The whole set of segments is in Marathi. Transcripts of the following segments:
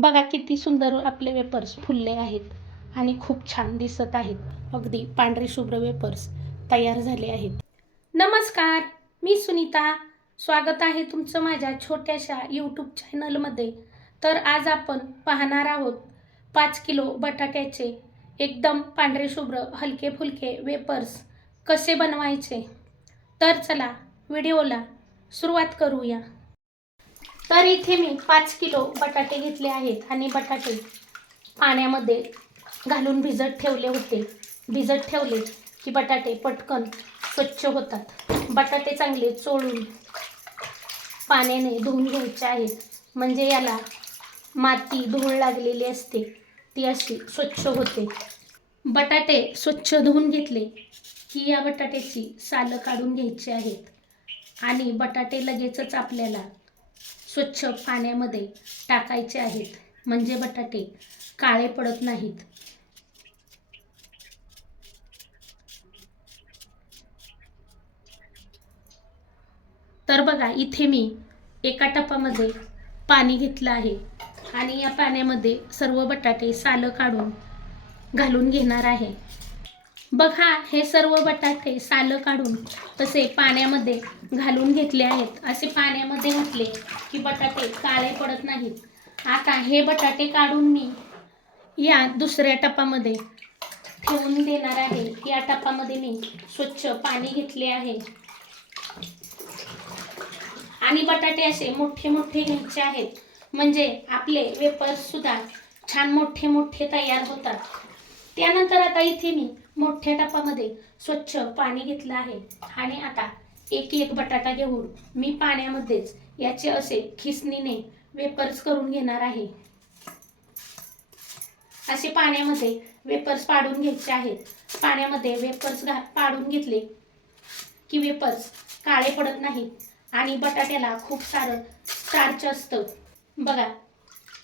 बघा किती सुंदर आपले वेपर्स फुलले आहेत आणि खूप छान दिसत आहेत. अगदी पांढरे शुभ्र वेपर्स तयार झाले आहेत. नमस्कार मी सुनीता. स्वागत आहे तुमचं माझ्या छोट्याशा यूट्यूब चॅनलमध्ये तर आज आपण पाहणार आहोत पाच किलो बटाट्याचे एकदम पांढरे शुभ्र हलके फुलके वेपर्स कसे बनवायचे? तर चला व्हिडिओला सुरुवात करूया. तर इथे मी पाच किलो बटाटे घेतले आहेत आणि बटाटे पाण्यामध्ये घालून भिजत ठेवले होते. भिजत ठेवले की बटाटे पटकन स्वच्छ होतात. बटाटे चांगले चोळून पाण्याने धुवून घ्यायचे आहेत. म्हणजे याला माती धूळ लागलेली असते. ती अशी स्वच्छ होते. बटाटे स्वच्छ धुवून घेतले की या बटाट्याची सालं काढून घ्यायची आहेत. आणि बटाटे लगेचच आपल्याला स्वच्छ पाण्यामध्ये टाकायचे आहेत. म्हणजे बटाटे काळे पडत नाहीत. तर बघा इथे मी एका टपामध्ये पाणी घेतलं आहे. आणि या पाण्यामध्ये सर्व बटाटे सालं काढून घालून घेणार आहे. बघा हे सर्व बटाटे सालं काढून तसे पाण्यामध्ये घालून घेतले आहेत. असे पाण्यामध्ये घातले की बटाटे काळे पडत नाहीत. आता हे बटाटे काढून मी या दुसऱ्या टपामध्ये ठेवून देणार आहे. या टपामध्ये मी स्वच्छ पाणी घेतले आहे. आणि बटाटे असे मोठे मोठे घ्यायचे आहेत. म्हणजे आपले वेपर्ससुद्धा छान मोठे मोठे तयार होतात. त्यानंतर आता इथे मी मोठ्या टपामध्ये स्वच्छ पाणी घेतलं आहे. आणि आता एक एक बटाटा घेऊन मी पाण्यामध्येच याचे असे खिसणीने वेपर्स करून घेणार आहे. असे पाण्यामध्ये वेपर्स पाडून घ्यायचे आहेत. पाण्यामध्ये वेपर्स घा पाडून घेतले की वेपर्स काळे पडत नाहीत आणि बटाट्याला खूप सारं स्टार्च असतं. बघा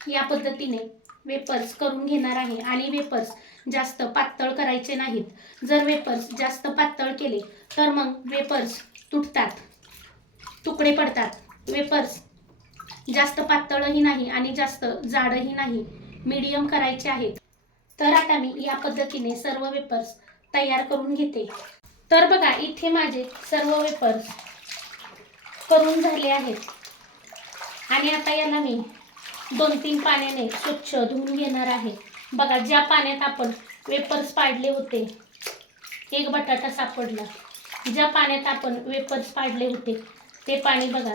या पद्धतीने वेपर्स करून घेणार आहे आणि वेपर्स जास्त पातळ करायचे नाहीत. जर वेपर्स जास्त पातळ केले तर मग वेपर्स तुटतात. तुकडे पडतात. वेपर्स जास्त पातळही नाही आणि जास्त जाडही नाही. मीडियम करायचे आहेत. तर आता मी या पद्धतीने सर्व वेपर्स तयार करून घेते. तर बघा इथे माझे सर्व वेपर्स करून झाले आहेत. आणि आता याला मी दोन तीन पाण्याने स्वच्छ धुवून घेणार आहे. बघा ज्या पाण्यात आपण वेपर्स पाडले होते एक बटाटा सापडला. ज्या पाण्यात आपण वेपर्स पाडले होते ते पाणी बघा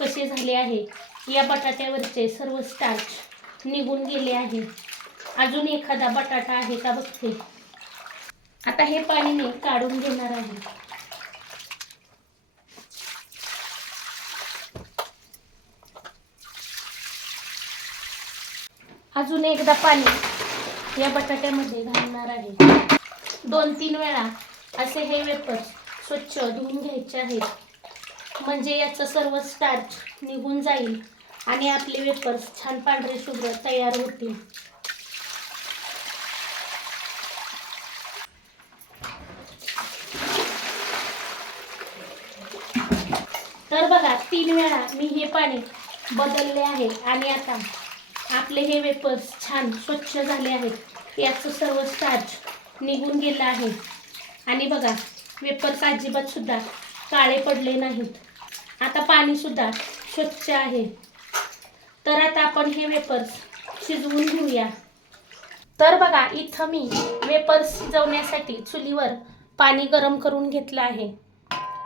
कसे झाले आहे. या बटाट्यावरचे सर्व स्टार्च निघून गेले आहे. अजून एखादा बटाटा आहे का बघते. आता हे पाणी मी काढून घेणार आहे. अजून एकदा पाणी या बटाट्यामध्ये घालणार आहे. दोन तीन वेळा असे हे वेपर्स स्वच्छ धुवून घ्यायचे आहेत. म्हणजे याचं सर्व स्टार्च निघून जाईल आणि आपले वेपर्स छान पांढरे शुभ्र तयार होतील. तर बघा तीन वेळा मी हे पाणी बदलले आहे आणि आता आपले हे वेपर्स छान स्वच्छ झाले आहेत. याचं सर्व स्टार्च निघून गेलं आहे. आणि बघा वेपर्स अजिबात सुद्धा काळे पडले नाहीत. आता पाणीसुद्धा स्वच्छ आहे. तर आता आपण हे वेपर्स शिजवून घेऊया. तर बघा इथं मी वेपर्स शिजवण्यासाठी चुलीवर पाणी गरम करून घेतलं आहे.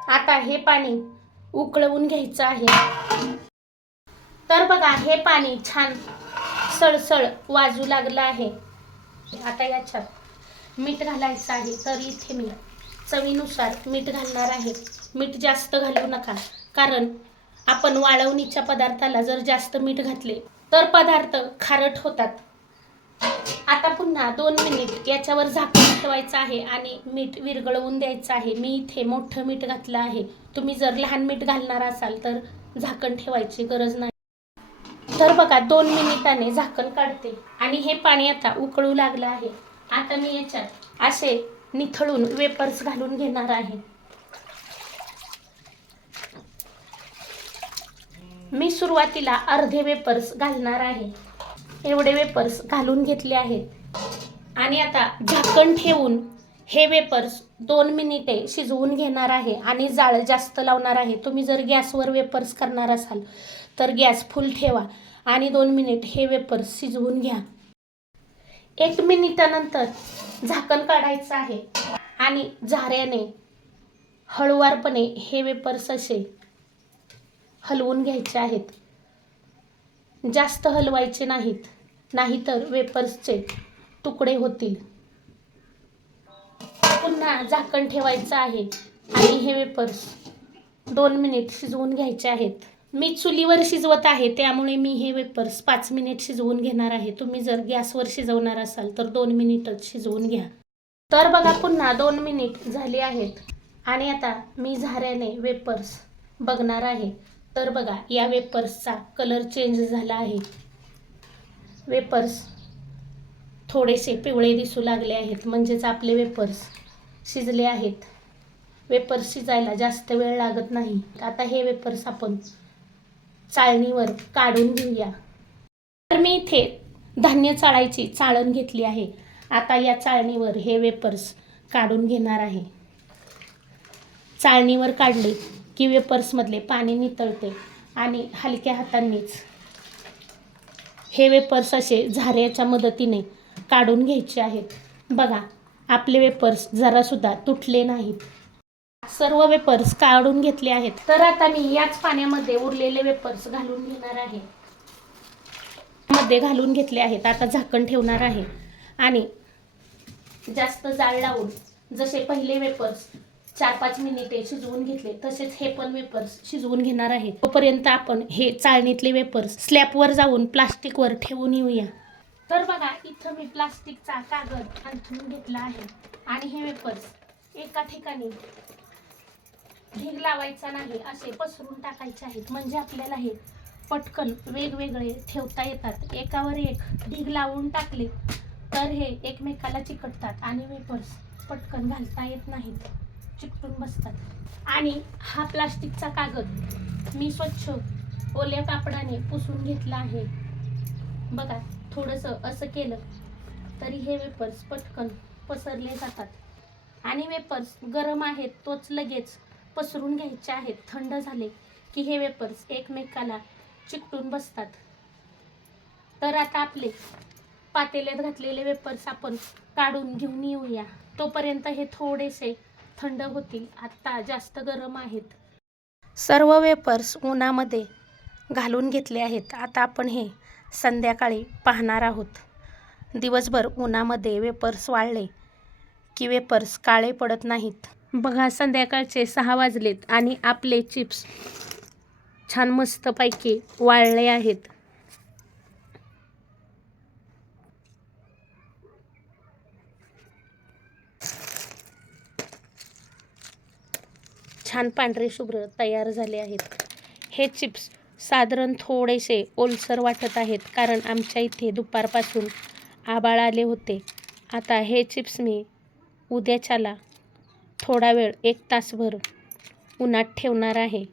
आता हे पाणी उकळवून घ्यायचं आहे. तर बघा हे पाणी छान सळसळ वाजू लागलं आहे. आता याच्यात मीठ घालायचं आहे तर इथे मी चवीनुसार मीठ घालणार आहे. मीठ जास्त घालू नका कारण आपण वाळवणीच्या पदार्थाला जर जास्त मीठ घातले तर पदार्थ खारट होतात. आता पुन्हा दोन मिनिट याच्यावर झाकण ठेवायचं आहे आणि मीठ विरघळवून द्यायचं आहे. मी इथे मोठं मीठ घातलं आहे. तुम्ही जर लहान मीठ घालणार असाल तर झाकण ठेवायची गरज नाही. तर बघा दोन मिनिटाने झाकण काढते. आणि हे पाणी आता उकळू लागलं आहे. आता मी याच्यात असे निथळून वेपर्स घालून घेणार आहे. मी सुरुवातीला अर्धे वेपर्स घालणार आहे. एवढे वेपर्स घालून घेतले आहेत. आणि आता झाकण ठेवून हे वेपर्स दोन मिनिटे शिजवून घेणार आहे आणि जाळ जास्त लावणार आहे. तुम्ही जर गॅसवर वेपर्स करणार असाल तर गॅस फुल ठेवा. आणि दोन मिनिट हे वेपर्स शिजवून घ्या. एक मिनिटानंतर झाकण काढायचं आहे आणि झाऱ्याने हळुवारपणे हे वेपर्स असे हलवून घ्यायचे आहेत. जास्त हलवायचे नाहीत नाहीतर वेपर्सचे तुकडे होतील. पुन्हा झाकण ठेवायचं आहे आणि हे वेपर्स दोन मिनिट शिजवून घ्यायचे आहेत. मी चुलीवर शिजवत आहे त्यामुळे मी हे वेपर्स पाच मिनिट शिजवून घेणार आहे. तुम्ही जर गॅसवर शिजवणार असाल तर दोन मिनिटच शिजवून घ्या. तर बघा पुन्हा दोन मिनिट झाले आहेत आणि आता मी झाऱ्याने वेपर्स बघणार आहे. तर बघा या वेपर्सचा कलर चेंज झाला आहे. वेपर्स थोडेसे पिवळे दिसू लागले आहेत म्हणजेच आपले वेपर्स शिजले आहेत. वेपर्स शिजायला जास्त वेळ लागत नाही. आता हे वेपर्स आपण चाळणीवर काढून घेऊया. तर मी इथे धान्य चाळायची चाळण घेतली आहे. आता या चाळणीवर हे वेपर्स काढून घेणार आहे. चाळणीवर काढले की वेपर्समधले पाणी नितळते आणि हलक्या हातांनीच हे वेपर्स असे झाऱ्याच्या मदतीने काढून घ्यायचे आहेत. बघा आपले वेपर्स जरासुद्धा तुटले नाहीत. सर्व वेपर्स काढून घेतले आहेत. तर आता मी याच पाण्यामध्ये उरलेले वेपर्स घालून घेणार आहे. मध्ये घालून घेतले आहेत. आता झाकण ठेवणार आहे. आणि जास्त जाळ लावून जसे पहिले वेपर्स चार पाच मिनिटे शिजवून घेतले तसेच हे पण वेपर्स शिजवून घेणार आहे. तोपर्यंत आपण हे चाळणीतले वेपर्स स्लॅबवर जाऊन प्लास्टिकवर ठेवून येऊया. तर बघा इथं मी प्लास्टिकचा कागद अंथरून घेतला आहे. आणि हे वेपर्स एका ठिकाणी ढीग लावायचा नाही असे पसरून टाकायचे आहेत. म्हणजे आपल्याला हे पटकन वेगवेगळे ठेवता येतात. एकावर एक ढीग लावून टाकले तर हे एकमेकाला चिकटतात आणि वेपर्स पटकन घालता येत नाहीत. चिकटून बसतात. आणि हा प्लास्टिकचा कागद मी स्वच्छ ओल्या कापडाने पुसून घेतला आहे. बघा थोडंसं असं केलं तरी हे वेपर्स पटकन पसरले जातात. आणि वेपर्स गरम आहेत तोच लगेच पसरून घ्यायचे आहेत. थंड झाले की हे वेपर्स एकमेकाला चिकटून बसतात. तर आता आपले पातेल्यात घातलेले वेपर्स आपण काढून घेऊन येऊया. तोपर्यंत हे थोडेसे थंड होतील. आत्ता जास्त गरम आहेत. सर्व वेपर्स उन्हामध्ये घालून घेतले आहेत. आता आपण हे संध्याकाळी पाहणार आहोत. दिवसभर उन्हामध्ये वेपर्स वाळले की वेपर्स काळे पडत नाहीत. बघा संध्याकाळचे सहा वाजलेत आणि आपले चिप्स छान मस्तपैकी वाळले आहेत. छान पांढरे शुभ्र तयार झाले आहेत. हे चिप्स साधारण थोडेसे ओलसर वाटत आहेत कारण आमच्या इथे दुपारपासून आबाळ आले होते. आता हे चिप्स मी उद्याच्याला थोडा वेळ एक तासभर उन्हात ठेवणार आहे.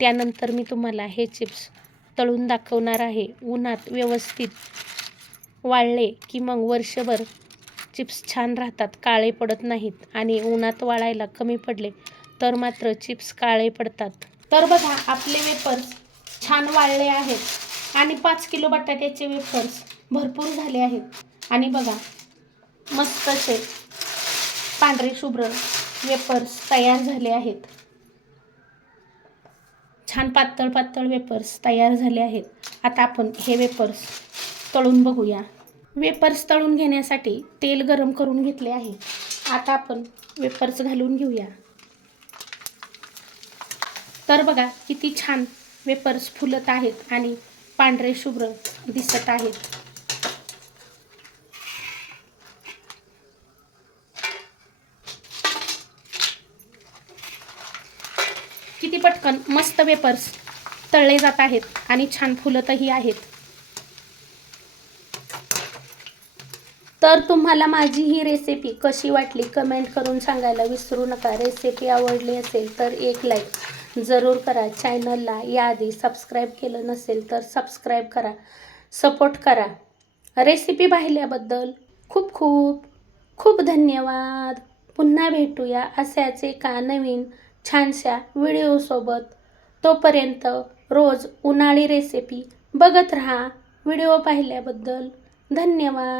त्यानंतर मी तुम्हाला हे चिप्स तळून दाखवणार आहे. उन्हात व्यवस्थित वाळले की मग वर्षभर चिप्स छान राहतात काळे पडत नाहीत आणि उन्हात वाळायला कमी पडले तर मात्र चिप्स काळे पडतात. तर बघा आपले वेफर्स छान वाळले आहेत आणि पाच किलो बटाट्याचे वेफर्स भरपूर झाले आहेत. आणि बघा मस्त असे पांढरे शुभ्र वेपर्स तयार झाले आहेत. छान पातळ पातळ वेपर्स तयार झाले आहेत. आता आपण हे वेपर्स तळून बघूया. वेपर्स तळून घेण्यासाठी तेल गरम करून घेतले आहे. आता आपण वेपर्स घालून घेऊया. तर बघा किती छान वेपर्स फुलत आहेत आणि पांढरे शुभ्र दिसत आहेत. किती पटकन मस्त वेपर्स तळले जात आहेत आणि छान फुलतही आहेत. तर तुम्हाला माझी ही रेसिपी कशी वाटली कमेंट करून सांगायला विसरू नका. रेसिपी आवडली असेल तर एक लाईक जरूर करा. चॅनलला याआधी सबस्क्राईब केलं नसेल तर सबस्क्राईब करा. सपोर्ट करा. रेसिपी पाहिल्याबद्दल खूप खूप खूप धन्यवाद. पुन्हा भेटूया असे एका नवीन छानशा व्हिडिओसोबत तोपर्यंत रोज उन्हाळी रेसिपी बघत रहा. व्हिडिओ पाहिल्याबद्दल धन्यवाद.